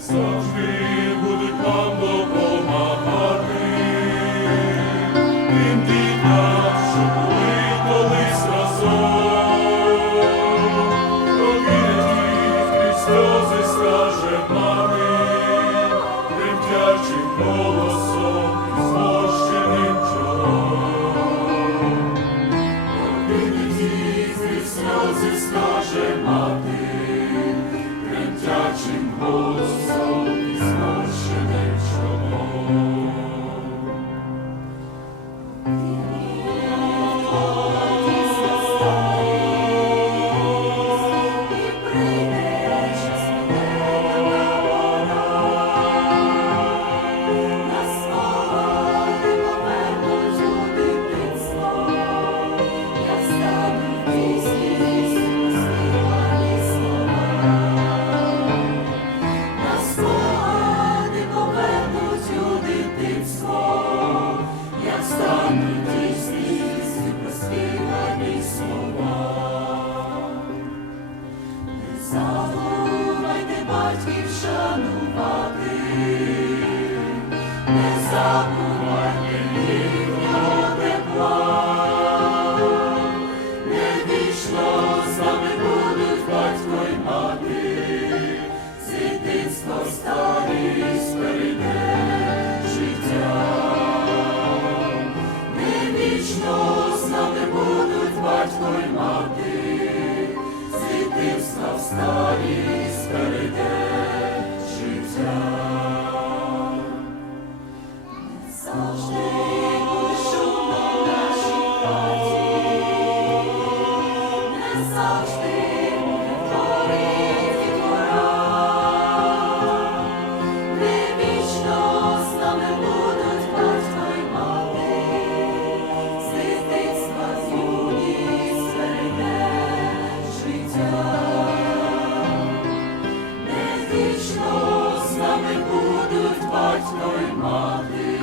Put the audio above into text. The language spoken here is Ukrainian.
завжди будуть нам допомагати, тим дітям, що колись разом. Провірять крізь сльози скаже мати, тремтячим голосом і зморщеним батьків шанувати, не їхнього тепла, не вічно з нами будуть батько й мати, в старість перейде життя. Не вічно з нами будуть батько й мати, з вічно з нами будуть батько й мати,